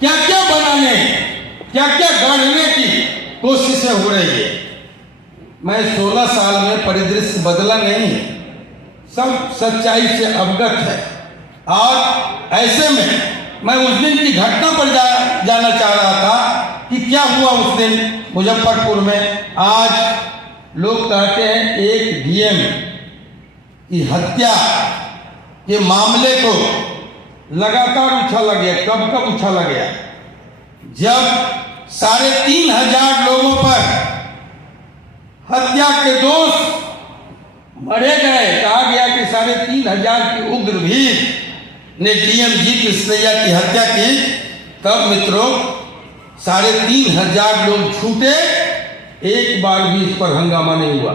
क्या क्या बनाने, क्या क्या गढ़ने की कोशिशें हो रही है। मैं 16 साल में परिदृश्य बदला नहीं, सब सच्चाई से अवगत है। और ऐसे में मैं उस दिन की घटना पर जाना चाह रहा था कि क्या हुआ उस दिन मुजफ्फरपुर में। आज लोग कहते हैं एक डीएम की हत्या के मामले को लगातार उछाला गया। कब कब उछाला गया? जब 3,500 लोगों पर हत्या के दोष बढ़े गए। कहा गया कि 3,500 की उग्र भीड़ ने डीएम जी कृष्णैया की हत्या की। तब मित्रों 3,500 लोग छूटे, एक बार भी इस पर हंगामा नहीं हुआ।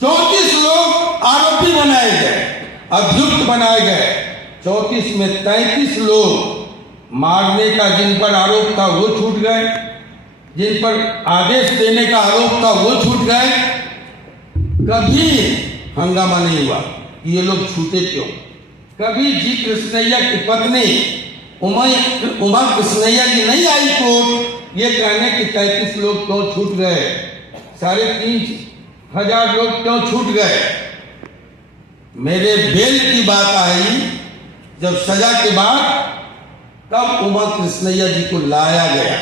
34 लोग आरोपी बनाए गए, अभियुक्त बनाए गए। 34 में 33 लोग मारने का जिन पर आरोप था वो छूट गए, जिन पर आदेश देने का आरोप था वो छूट गए। कभी हंगामा नहीं हुआ ये लोग छूटे क्यों। कभी जी कृष्णैया की पत्नी उमा कृष्णैया जी नहीं आई कोर्ट ये कहने कि 33 लोग क्यों छूट गए, 3,500 लोग क्यों छूट गए। मेरे बेल की बात आई जब सजा के बाद, तब उमा कृष्णैया जी को लाया गया।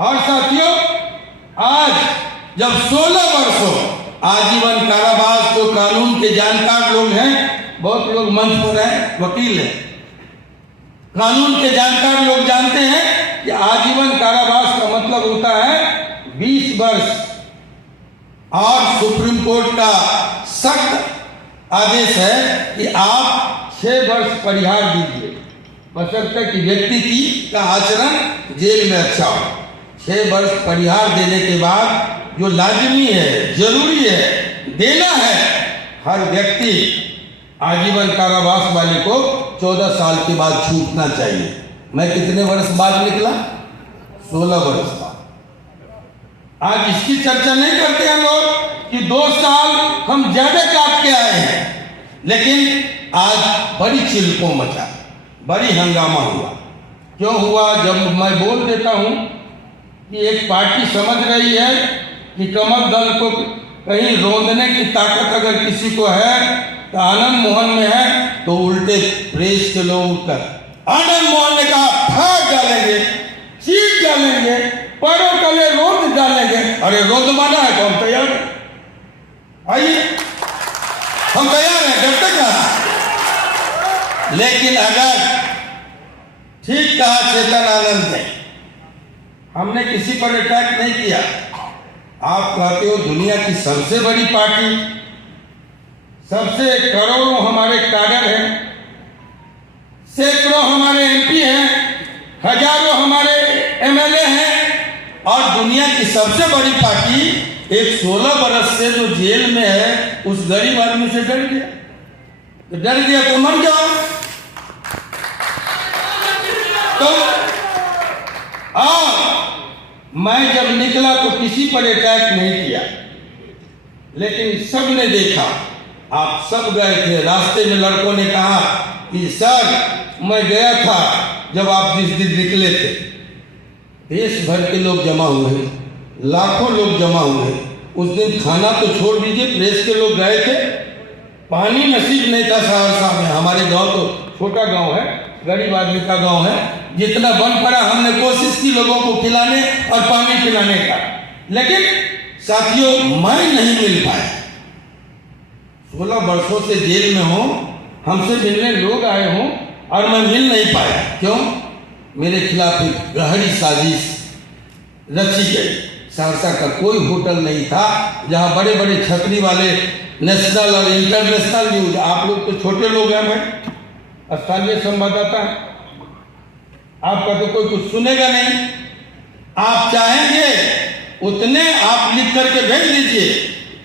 और साथियों आज जब 16 वर्षों आजीवन कारावास, तो कानून के जानकार लोग हैं, बहुत लोग मंच पर हैं, वकील हैं, कानून के जानकार लोग जानते हैं कि आजीवन कारावास का मतलब होता है 20 वर्ष। और सुप्रीम कोर्ट का सख्त आदेश है कि आप 6 वर्ष परिहार दीजिए, बशर्ते कि व्यक्ति की का आचरण जेल में अच्छा हो। 6 वर्ष परिहार देने के बाद जो लाजिमी है, जरूरी है, देना है, हर व्यक्ति आजीवन कारावास वाले को 14 साल के बाद छूटना चाहिए। मैं कितने वर्ष बाद निकला? 16 वर्ष बाद। आज इसकी चर्चा नहीं करते हैं लोग कि 2 साल हम ज्यादा काट के आए हैं, लेकिन आज बड़ी चिल्को मचा, बड़ी हंगामा हुआ। क्यों हुआ? जब मैं बोल देता हूं कि एक पार्टी समझ रही है कि कमल दल को कहीं रोंदने की ताकत अगर किसी को है तो आनंद मोहन में है, तो उल्टे प्रेस के लोग कर आनंद मोहन ने कहा फाड़ डालेंगे, चीर डालेंगे, पैरों तले रोंद डालेंगे। अरे रोंद माना है तो हम तैयार हैं, आइए हम तैयार हैं, डरते कहा। लेकिन अगर ठीक कहा चेतन आनंद ने, हमने किसी पर अटैक नहीं किया। आप कहते हो दुनिया की सबसे बड़ी पार्टी, सबसे करोड़ों हमारे कैडर हैं, सैकड़ों हमारे एमपी हैं, हजारों हमारे एमएलए हैं, और दुनिया की सबसे बड़ी पार्टी एक 16 बरस से जो जेल में है उस गरीब आदमी से डर गया। तो डर गया तो मर जाओ। तो मैं जब निकला तो किसी पर अटैक नहीं किया, लेकिन सब ने देखा, आप सब गए थे। रास्ते में लड़कों ने कहा कि सर मैं गया था जब आप जिस दिन निकले थे। देश भर के लोग जमा हुए, लाखों लोग जमा हुए। उस दिन खाना तो छोड़ दीजिए, प्रेस के लोग गए थे, पानी नसीब नहीं था सहरसा में। हमारे गांव तो छोटा गांव है, गरीब आदमी का गांव है, जितना बन पड़ा हमने कोशिश की लोगों को खिलाने और पानी पिलाने का, लेकिन साथियों मैं नहीं मिल पाया। 16 वर्षों से जेल में हूं, हमसे मिलने लोग आए हों और मैं मिल नहीं पाया। क्यों? मेरे खिलाफ एक गहरी साजिश रची गई। सहरसा का कोई होटल नहीं था जहां बड़े बड़े छतरी वाले नेशनल और इंटरनेशनल न्यूज, आप लोग तो छोटे लोग हैं, मैं स्थानीय संवाददाता, आपका तो कोई कुछ सुनेगा नहीं। आप चाहेंगे उतने आप लिख करके भेज दीजिए,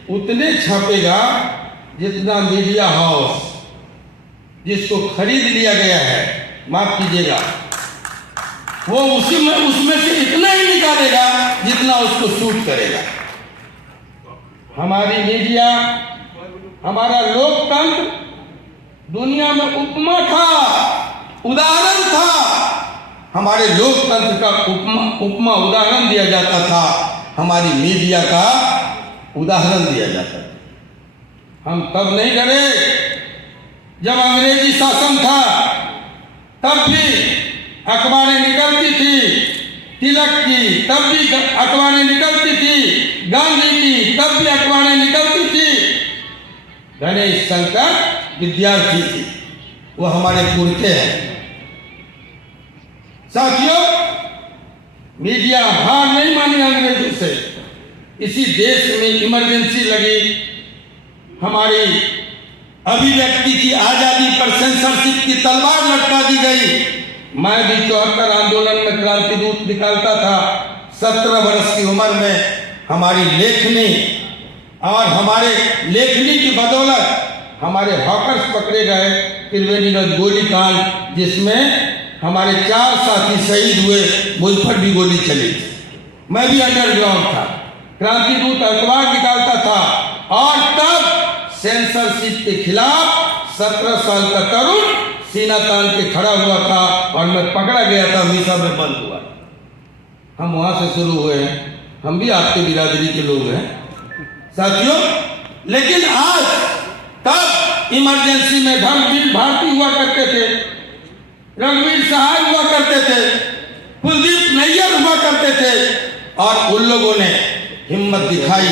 उतने छपेगा जितना मीडिया हाउस जिसको खरीद लिया गया है, माफ कीजिएगा, वो उसमें से इतना ही निकालेगा जितना उसको सूट करेगा। हमारी मीडिया, हमारा लोकतंत्र दुनिया में उपमा था, उदाहरण था। हमारे लोकतंत्र का उपमा उदाहरण दिया जाता था, हमारी मीडिया का उदाहरण दिया जाता था। हम तब नहीं डरे जब अंग्रेजी शासन था, तब भी अखबारें निकलती थी, तिलक की तब भी अखबारें निकलती थी, गांधी की तब भी अखबारें निकलती थी, गणेश शंकर विद्यार्थी थी, वो हमारे पुरखे हैं। साथियों, मीडिया हार नहीं मानी अंग्रेजों से। इसी देश में इमरजेंसी लगी, हमारी अभिव्यक्ति की आजादी पर सेंसरशिप की तलवार लटका दी गई। मैं भी 74 आंदोलन में क्रांति दूत निकालता था। 17 वर्ष की उम्र में हमारी लेखनी और हमारे लेखनी की बदौलत हमारे हॉकर्स पकड़े गए। त्रिवेणीगंज गोलीकांड, जिसमें हमारे 4 साथी शहीद हुए, मुझ पर भी गोली चली। मैं भी अंडरग्राउंड था, क्रांति दूत अखबार निकालता था, और तब सेंसरशिप के खिलाफ 17 साल का तरुण सीना तान के खड़ा हुआ था और मैं पकड़ा गया था, मीसा में बंद हुआ। हम वहां से शुरू हुए हैं, हम भी आपके बिरादरी के लोग हैं साथियों। लेकिन आज, तब इमरजेंसी में धर्मवीर भारती हुआ करते थे, रघुवीर सहाय हुआ करते थे, कुलदीप नैयर हुआ करते थे, और उन लोगों ने हिम्मत दिखाई।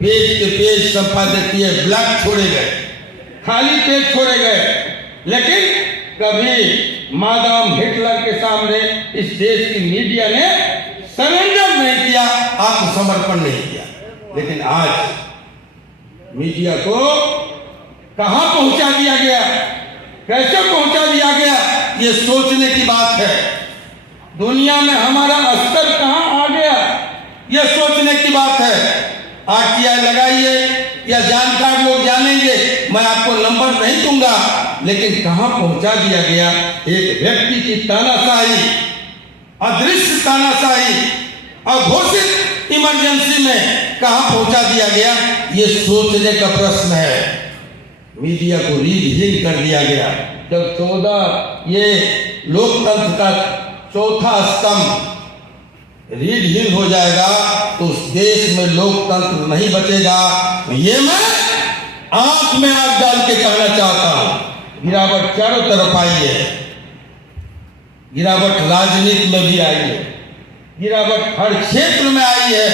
पेज के पेज संपादकीय ब्लैक छोड़े गए, खाली पेज छोड़े गए, लेकिन कभी मादाम हिटलर के सामने इस देश की मीडिया ने सरेंडर नहीं किया, आत्मसमर्पण नहीं किया। लेकिन आज मीडिया को कहां पहुंचा दिया गया, कैसे पहुंचा दिया गया, ये सोचने की बात है। दुनिया में हमारा स्तर कहां आ गया, ये सोचने की बात है। आरटीआई लगाइए या जानकार लोग जानेंगे, मैं आपको नंबर नहीं दूंगा, लेकिन कहां पहुंचा दिया गया। एक व्यक्ति की तानाशाही, अदृश्य तानाशाही, अघोषित इमरजेंसी में कहां पहुंचा दिया गया, ये सोचने का प्रश्न है। मीडिया को रीढ़हीन कर दिया गया। जब 14 ये लोकतंत्र का चौथा स्तंभ रीढ़हीन हो जाएगा, तो उस देश में लोकतंत्र नहीं बचेगा। ये मैं आंख में आंख डाल के कहना चाहता हूं। गिरावट चारों तरफ आई है, गिरावट राजनीति में भी आई है, गिरावट हर क्षेत्र में आई है।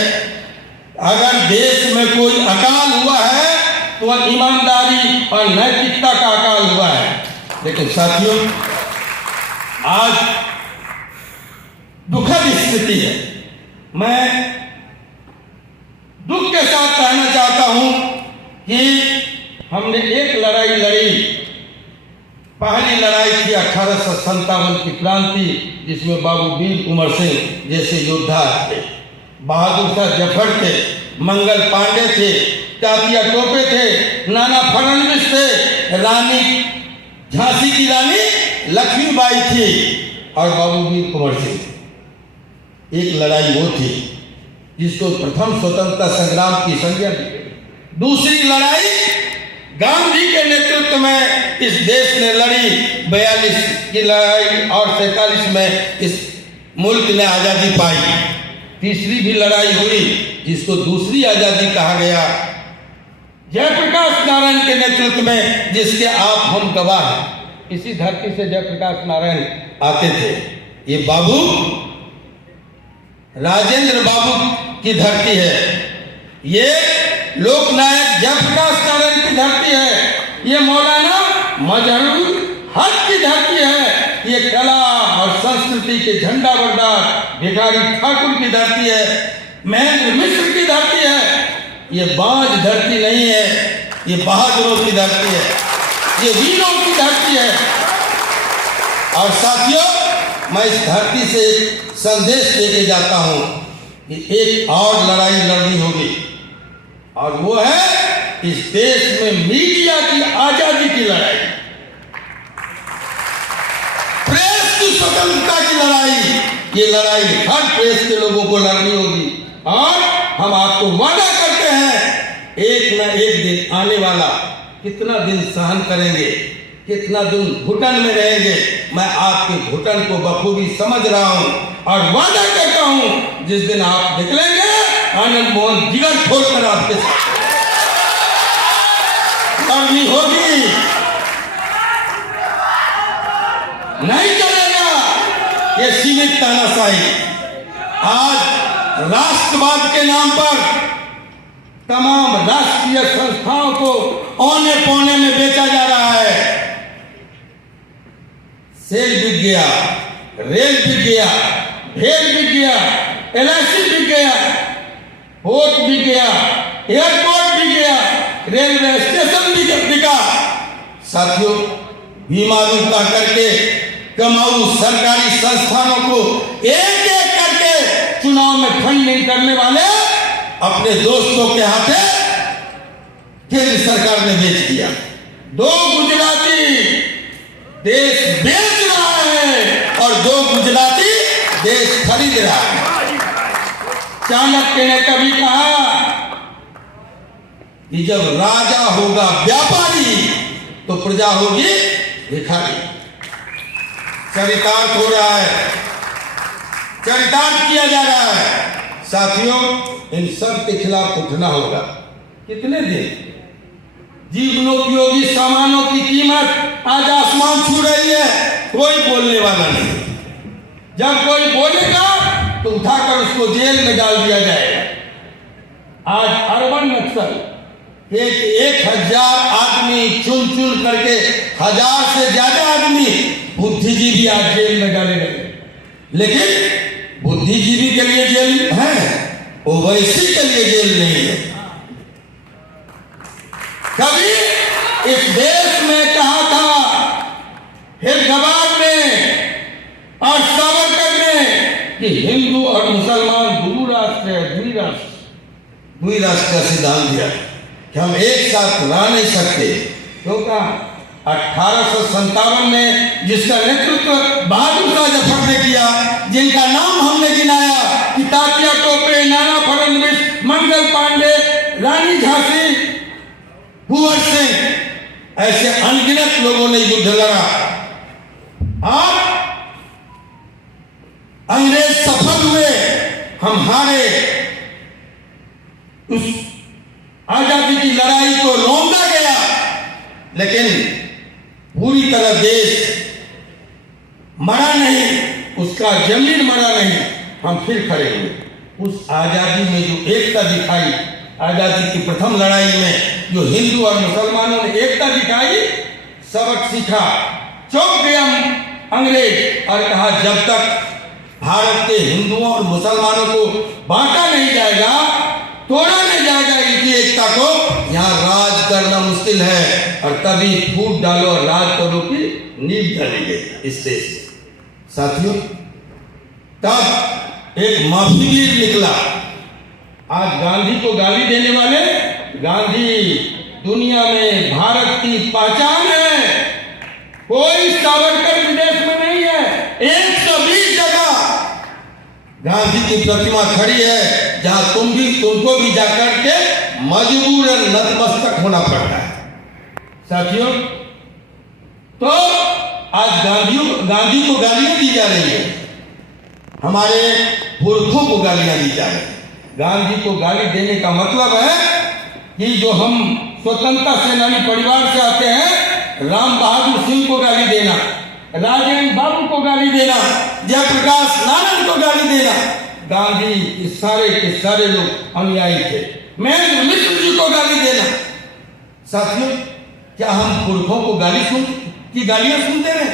अगर देश में कोई अकाल हुआ है तो वह ईमानदारी और नैतिकता का अकाल हुआ है। लेकिन साथियों, आज दुखद स्थिति है। मैं दुख के साथ कहना चाहता हूं कि हमने एक लड़ाई लड़ी। पहली लड़ाई थी 1857 की क्रांति, जिसमें बाबू वीर कुंवर सिंह जैसे योद्धा थे, बहादुर शाह जफर थे, मंगल पांडे थे, तात्या टोपे थे, नाना फडणवीस थे, रानी झांसी की रानी लक्ष्मीबाई थी, और बाबू वीर कुंवर सिंह। एक लड़ाई वो थी जिसको प्रथम स्वतंत्रता संग्राम की संज्ञा दी गई। दूसरी लड़ाई गांधी के नेतृत्व में इस देश ने लड़ी, 42 की लड़ाई, और 47 में इस मुल्क ने आजादी पाई। तीसरी भी लड़ाई हुई जिसको दूसरी आजादी कहा गया, जयप्रकाश नारायण के नेतृत्व में, जिसके आप हम गवाह हैं। इसी धरती से जयप्रकाश नारायण आते थे। ये बाबू राजेंद्र बाबू की धरती है, ये लोकनायक जयप्रकाश नारायण की धरती है, ये मौलाना मजहरूल हक की धरती है, ये कला और संस्कृति के झंडा बरदार भिखारी ठाकुर की धरती है, महेंद्र मिश्र की धरती है। ये बांझ धरती नहीं है, ये बहादुरों की धरती है, ये वीरों की धरती है। और साथियों, मैं इस धरती से संदेश लेके जाता हूं कि एक और लड़ाई लड़नी होगी, और वो है इस देश में मीडिया की आजादी की लड़ाई, प्रेस की स्वतंत्रता की लड़ाई। ये लड़ाई हर प्रेस के लोगों को लड़नी होगी, और हम आपको वादा करते हैं, एक न एक दिन आने वाला। कितना दिन सहन करेंगे, कितना दिन घुटन में रहेंगे। मैं आपके घुटन को बखूबी समझ रहा हूं और वादा करता हूं जिस दिन आप निकलेंगे आनंद मोहन जिगर खोलकर आपके साथ करनी होगी। नहीं चलेगा ये सीमित तानाशाही। आज राष्ट्रवाद के नाम पर तमाम राष्ट्रीय संस्थाओं को औने पौने में बेचा जा रहा है। सेल बिक गया, रेल बिक गया, भेल बिक गया, LIC बिक गया, पोर्ट बिक गया, एयरपोर्ट बिक गया, रेलवे स्टेशन भी बिका। साथियों, बीमा रूपा करके कमाऊ सरकारी संस्थानों को एक एक करके चुनाव में फंडिंग करने वाले अपने दोस्तों के हाथे केंद्र सरकार ने बेच दिया। 2 गुजराती देश बेच रहा है और 2 गुजराती देश खरीद रहा है। चाणक्य ने कभी कहा कि जब राजा होगा व्यापारी तो प्रजा होगी भिखारी। चरितार्थ हो रहा है, चरितार्थ किया जा रहा है। साथियों, इन सब के खिलाफ उठना होगा। कितने दिन? जीवनोपयोगी सामानों की कीमत आज आसमान छू रही है, कोई बोलने वाला नहीं। जब कोई बोलेगा तो उठाकर उसको जेल में डाल दिया जाएगा। आज अर्बन नक्सल 1000 आदमी चुन चुन करके 1000 से ज्यादा आदमी बुद्धिजीवी आज जेल में डाले गए। लेकिन बुद्धिजीवी के लिए जेल है, ओवैसी के लिए जेल नहीं है। कभी इस देश में कहा था हिरकबाद में और सावरकर ने कि हिंदू और मुसलमान द्विराष्ट्र है, द्विराष्ट्र का सिद्धांत दिया कि हम एक साथ रह नहीं सकते। तो कहा 1857 में जिसका नेतृत्व बहादुर शाह जफर ने किया, जिनका नाम हमने गिनाया कि तात्या टोपे, नाना फडणवीस, मंगल पांडे, रानी झांसी, कुंवर सिंह, ऐसे अनगिनत लोगों ने युद्ध लड़ा और अंग्रेज सफल हुए, हम हारे। उस आजादी की लड़ाई को रोंदा गया, लेकिन पूरी तरह देश मरा नहीं, उसका जमीन मरा नहीं। हम फिर खड़े हुए। उस आजादी में जो एकता दिखाई, आजादी की प्रथम लड़ाई में जो हिंदू और मुसलमानों ने एकता दिखाई, सबक सीखा। चौंक गया अंग्रेज और कहा जब तक भारत के हिंदुओं और मुसलमानों को बांटा नहीं जाएगा, तोड़ा नहीं जाएगा इनकी एकता को, यहाँ राज करना मुश्किल है। और तभी फूट डालो और राज करो की नींव डाली गई इस देश में। साथियों, तब एक माफीवीर निकला। आज गांधी को गाली देने वाले, गांधी दुनिया में भारत की पहचान है। कोई सावरकर विदेश में नहीं है। 120 जगह गांधी की प्रतिमा खड़ी है, जहां तुमको भी जाकर के मजबूरन नतमस्तक होना पड़ता है। साथियों, तो आज गांधी को गालियां दी जा रही है, हमारे पुरखों को गालियां दी जा रही है। गांधी को गाली देने का मतलब है कि जो हम स्वतंत्रता सेनानी परिवार से आते हैं, राम बहादुर सिंह को गाली देना, राजेंद्र बाबू को गाली देना, जयप्रकाश नारायण को गाली देना। गांधी के सारे लोग अनुयायी थे। महेंद्र मिश्र जी को गाली देना। साथियों, क्या हम पुरखों को गालियां सुनते रहे?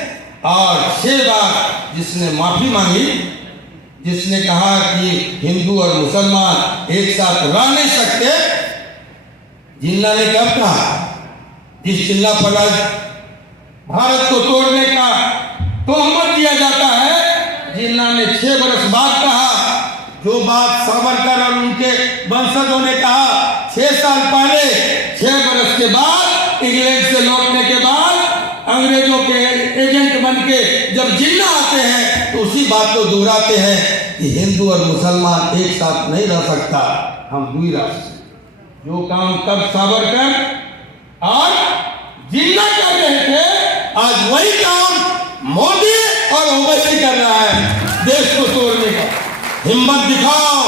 और 6 बार जिसने माफी मांगी, जिसने कहा कि हिंदू और मुसलमान एक साथ रह नहीं सकते, जिन्ना ने कब कहा? जिस जिला पर भारत को तोड़ने का तोहमत दिया जाता है, जिन्ना ने 6 बरस बाद कहा। जो बात सावरकर और उनके वंशजों ने कहा 6 साल पहले, 6 बरस के बाद इंग्लैंड से लौटने के बाद अंग्रेजों के एजेंट बन के जब जिन्ना आते हैं, तो उसी बात को दोहराते हैं कि हिंदू और मुसलमान एक साथ नहीं रह सकता, हम द्विराष्ट्र। जो काम तब सावरकर और जिन्ना कर रहे थे, आज वही काम मोदी और ओवैसी कर रहा है देश को तोड़ने का। हिम्मत दिखाओ,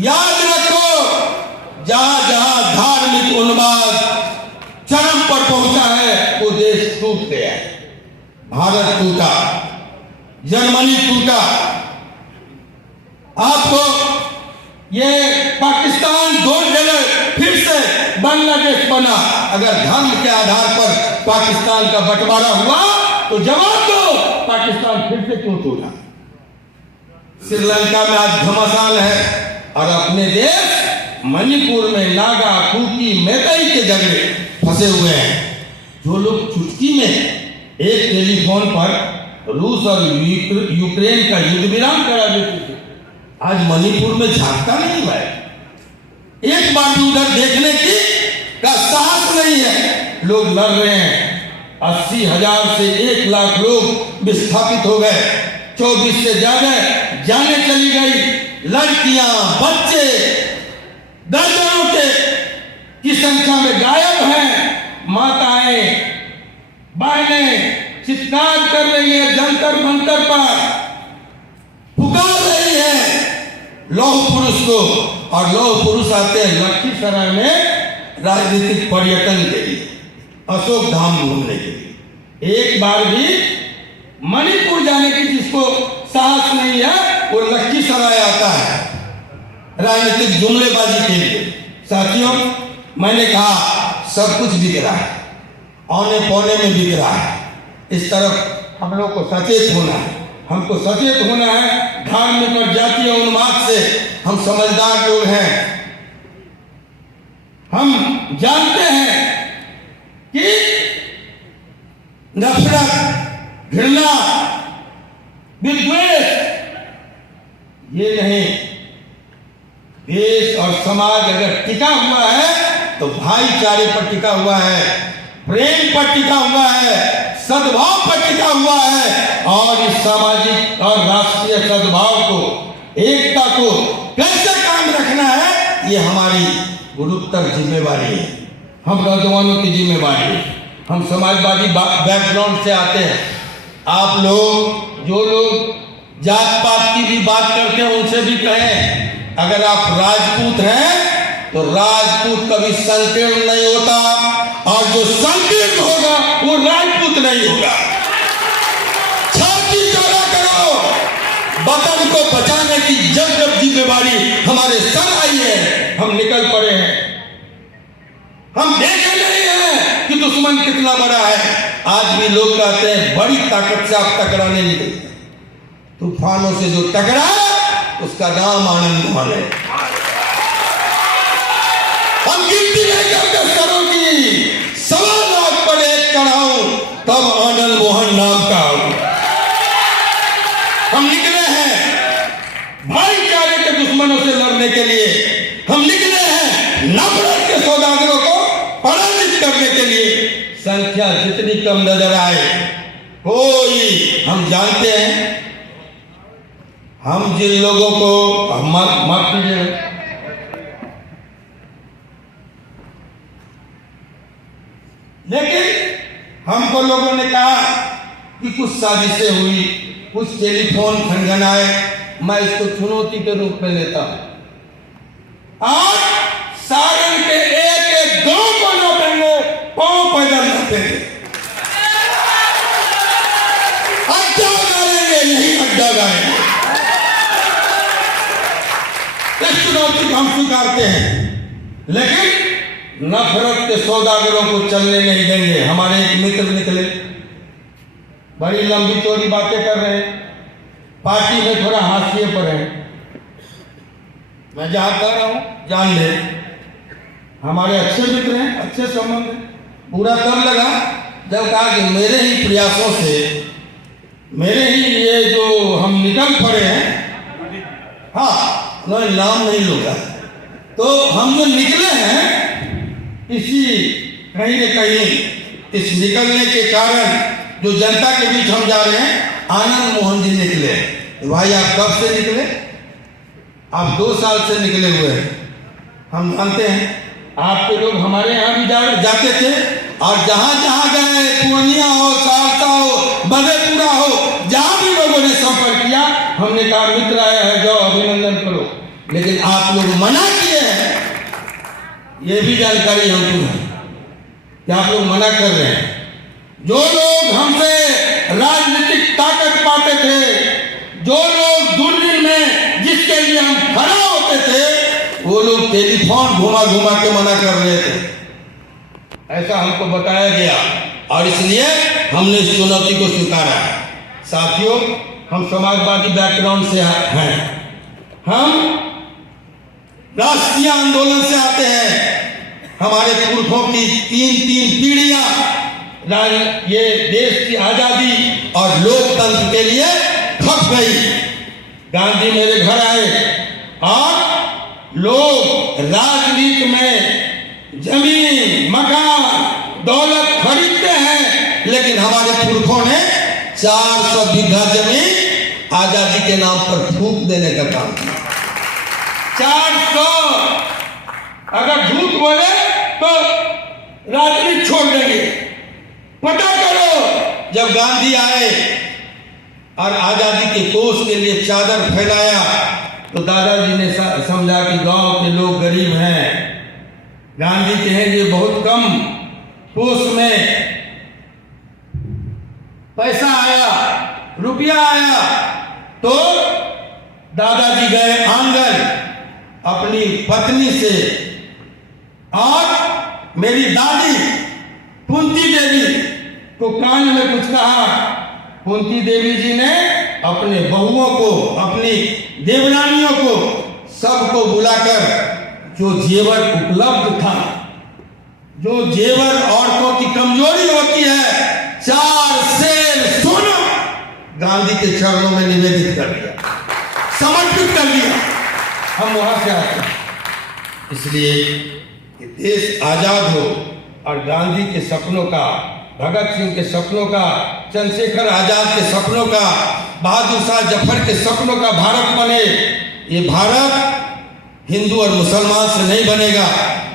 याद रखो जहां जहां धार्मिक उन्माद चरम पर पहुंचा है वो देश टूट गया है। भारत टूटा, जर्मनी टूटा, आपको ये पाकिस्तान दो जगह फिर से बांग्लादेश बना। अगर धर्म के आधार पर पाकिस्तान का बंटवारा हुआ तो जवाब दो, पाकिस्तान फिर से क्यों टूटा? श्रीलंका में आज घमासान है और अपने देश मणिपुर में नागा, कुकी, मैतेई के झगड़े फंसे हुए हैं। जो लोग चुटकी में एक टेलीफोन पर रूस और यूक्रेन का युद्ध विराम करा देते थे, आज मणिपुर में झांकता नहीं हुआ है। एक बार भी उधर देखने की का साहस नहीं है। लोग लड़ रहे हैं। 80,000 से 1 लाख लोग विस्थापित हो गए। 24 से ज्यादा जाने चली गई। लड़कियां, बच्चे दर्जनों की संख्या में गायब हैं। माताएं, बहनें चित्कार कर रही है, जंतर मंतर पर पुकार रही है लौह पुरुष को। और लौह पुरुष आते हैं लखीसराय में राजनीतिक पर्यटन के लिए, अशोक धाम घूमने के लिए। एक बार भी मणिपुर जाने की जिसको साहस नहीं है वो लखीसराय आता है राजनीतिक जुमलेबाजी के लिए। साथियों, मैंने कहा सब कुछ बिक रहा है, औने पौने में बिक रहा है। इस तरफ हम लोग को सचेत होना है। हमको सचेत होना है। धार्मिक और जातीय उन्माद से हम समझदार लोग हैं। हम जानते हैं कि नफरत, घृणा, विद्वेष ये नहीं। देश और समाज अगर टिका हुआ है तो भाईचारे पर टिका हुआ है, प्रेम पर टिका हुआ है, सद्भाव पर टिका हुआ है। और इस सामाजिक और राष्ट्रीय सद्भाव को, एकता को कैसे कायम रखना है, ये हमारी गुरुतर जिम्मेवारी है। हम नौजवानों की जिम्मेवारी है। हम समाजवादी बैकग्राउंड से आते हैं। आप लोग जो लोग जात पात की भी बात करते हैं उनसे भी कहें, अगर आप राजपूत हैं तो राजपूत कभी संकीर्ण नहीं होता, और जो संकीर्ण होगा वो राजपूत नहीं होगा। छाती चौड़ा करो। वतन को बचाने की जब जिम्मेवारी हमारे सर आई है, हम निकल पड़े हैं। हम देखे नहीं हैं कि दुश्मन कितना बड़ा है। आज भी लोग कहते हैं बड़ी ताकत से आप टकराने निकलते। तूफानों से जो टकरा उसका नाम आनंद मोहन है। हम गिनती नहीं करते सरों की, 1.25 लाख पर एक चढ़ाऊं तब आनंद मोहन नाम का हूं। हम निकले हैं भाईचारे के दुश्मनों से लड़ने के लिए। हम निकले हैं नफरत के सौदागरों को पराजित करने के लिए। संख्या जितनी कम नजर आए, कोई हम जानते हैं हम जिन लोगों को माफ कीजिए, लेकिन हमको लोगों ने कहा कि कुछ साजिशें हुई, कुछ टेलीफोन खनखनाए। मैं इसको चुनौती के रूप में लेता हूं। आज सारण के एक एक गांव को नापेंगे, पांव पैदल नापेंगे, अड्डा गाड़ेंगे, यही अड्डा गाड़ेंगे। इस चुनौती को हम स्वीकारते हैं, लेकिन नफरत के सौदागरों को चलने नहीं देंगे। हमारे एक मित्र निकले, बड़ी लंबी चौड़ी बातें कर रहे हैं, पार्टी में थोड़ा हाशिए पर है। मैं जहां कह रहा हूं जान ले, हमारे अच्छे मित्र हैं, अच्छे संबंध हैं। पूरा तब लगा जब कहा कि मेरे ही प्रयासों से, मेरे ही ये जो हम निकल पड़े हैं, हाँ मैं नाम नहीं लूंगा, तो हम जो निकले हैं इसी कहीं न कहीं इस निकलने के कारण जो जनता के बीच हम जा रहे हैं, आनंद मोहन जी निकले। भाई आप कब से निकले? आप 2 साल से निकले हुए हैं। हम जानते हैं आपके लोग हमारे यहाँ भी जाते थे और जहां जहां गए, पूर्णिया हो, सहरसा हो, मधेपुरा हो, जहां भी लोगों ने संपर्क किया, हमने कहा मित्र आया है, जाओ अभिनंदन करो। लेकिन आप लोग मना किए हैं, ये भी जानकारी हमको है कि आप लोग मना कर रहे हैं। जो लोग हमसे राजनीतिक ताकत पाते थे, जो लोग दूरबीन में जिसके लिए हम खड़ा होते थे, वो लोग टेलीफोन घुमा घुमा के मना कर रहे थे, ऐसा हमको बताया गया। और इसलिए हमने इस चुनौती को स्वीकारा। साथियों, हम समाजवादी बैकग्राउंड से हैं, हम राष्ट्रीय आंदोलन से आते हैं। हमारे पुरखों की तीन पीढ़ियां ये देश की आजादी और लोकतंत्र के लिए खप गई। गांधी मेरे घर आए और लोग राजनीति में जमीन, मकान, दौलत खरीदते हैं, लेकिन हमारे पुरखों ने 400 बीघा जमीन आजादी के नाम पर फूंक देने का काम किया। 400, अगर झूठ बोले तो राजनीति छोड़ देंगे। पता करो, जब गांधी आए और आजादी के कोष के लिए चादर फैलाया, तो दादाजी ने समझा कि गांव के लोग गरीब हैं, गांधी कहेंगे बहुत कम कोष में पैसा आया, रुपया आया। तो दादाजी गए आंगन अपनी पत्नी से, और मेरी दादी कुंती देवी को कान में कुछ कहा। कुंती देवी जी ने अपने बहुओं को, अपनी देवरानियों को, सबको बुलाकर जो जेवर उपलब्ध था, जो जेवर औरतों की कमजोरी होती है, 4 सेर सोना गांधी के चरणों में निवेदित कर दिया, समर्पित कर दिया। हम वहां से आते हैं इसलिए कि देश आजाद हो और गांधी के सपनों का, भगत सिंह के सपनों का, चंद्रशेखर आजाद के सपनों का, बहादुर शाह जफर के सपनों का भारत बने। ये भारत हिंदू और मुसलमान से नहीं बनेगा,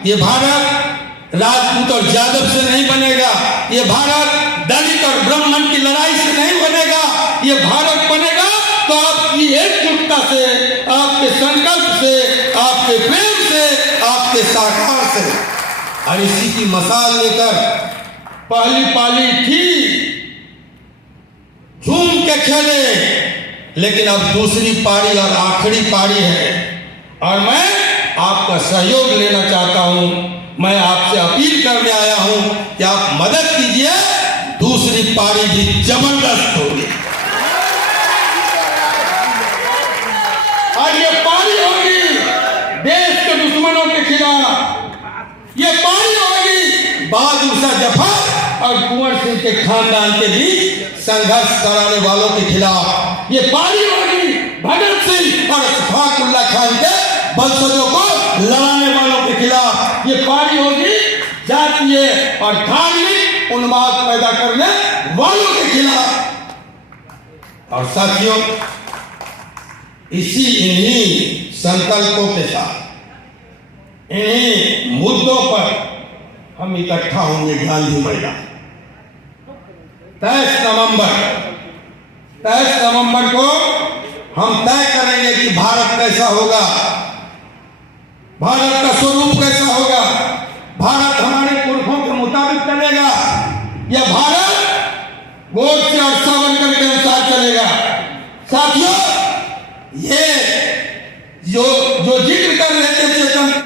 ये भारत राजपूत और यादव से नहीं बनेगा, ये भारत दलित और ब्राह्मण की लड़ाई से नहीं बनेगा। ये भारत बनेगा तो आपकी एकजुटता से, आपके संकल्प से, आपके प्रेम से, आपके साकार से। और इसी की मसाल लेकर पहली पाली थी, झूम के खेले, लेकिन अब दूसरी पारी और आखिरी पारी है, और मैं आपका सहयोग लेना चाहता हूं। मैं आपसे अपील करने आया हूं कि आप मदद कीजिए, दूसरी पारी भी जबरदस्त होगी। और ये पारी होगी देश के दुश्मनों के खिलाफ, ये पारी होगी बहादुर शाह जफर और कुंवर सिंह के खानदान के बीच संघर्ष कराने वालों के खिलाफ, ये पारी होगी भगत सिंह और अशफाकुल्लाह खान के वंशजों को लड़ाने वालों के खिलाफ, ये पारी होगी जातीय और धार्मिक उन्माद पैदा करने वालों के खिलाफ। और साथियों, इन्हीं संकल्पों के साथ, इन्हीं मुद्दों पर हम इकट्ठा होंगे गांधी मैदान 23 नवंबर को हम तय करेंगे कि भारत कैसा होगा, भारत का स्वरूप कैसा होगा। भारत हमारे पुरखों के मुताबिक चलेगा या भारत गोडसे और सावरकर के अनुसार चलेगा। साथियों, ये जो जिक्र कर रहे थे चेतन